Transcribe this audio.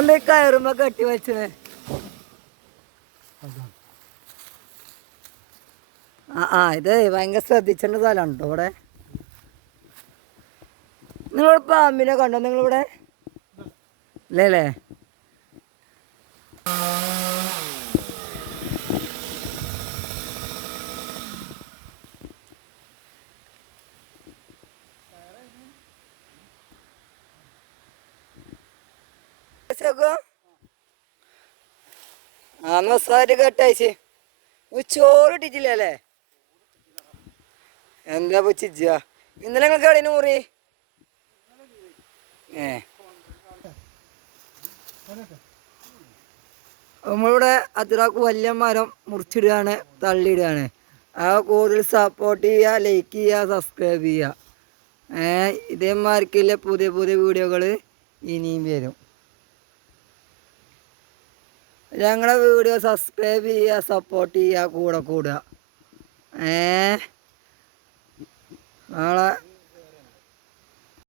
എന്താ കയറുമ്പോ കെട്ടി വെച്ചേ? ഇത് ഭയങ്കര ശ്രദ്ധിച്ചേണ്ട സ്ഥലമാണ് കേട്ടോ ഇവിടെ. നിങ്ങളിവിടെ പാമ്പിനെ കണ്ടോ നിങ്ങളിവിടെ? ഇല്ലല്ലേ? മസാല കെട്ടയച്ച് ചോറ് ഇട്ടിട്ടില്ലല്ലേ? എന്താ ചിജ്ജ? ഇന്നലെ നിങ്ങൾക്ക് എവിടെ മുറി? നമ്മളിവിടെ അതിരാക്ക് വലിയ മരം മുറിച്ചിടുകയാണ്, തള്ളിയിടുകയാണ്. കൂടുതൽ സപ്പോർട്ട് ചെയ്യുക, ലൈക്ക് ചെയ്യുക, സബ്സ്ക്രൈബ് ചെയ്യുക. ഇതേമാർക്കില്ല പുതിയ പുതിയ വീഡിയോകൾ ഇനിയും വരും. ഞങ്ങളുടെ വീഡിയോ സബ്സ്ക്രൈബ് ചെയ്യുക, സപ്പോർട്ട് ചെയ്യുക, കൂടെ കൂടുക. നാളെ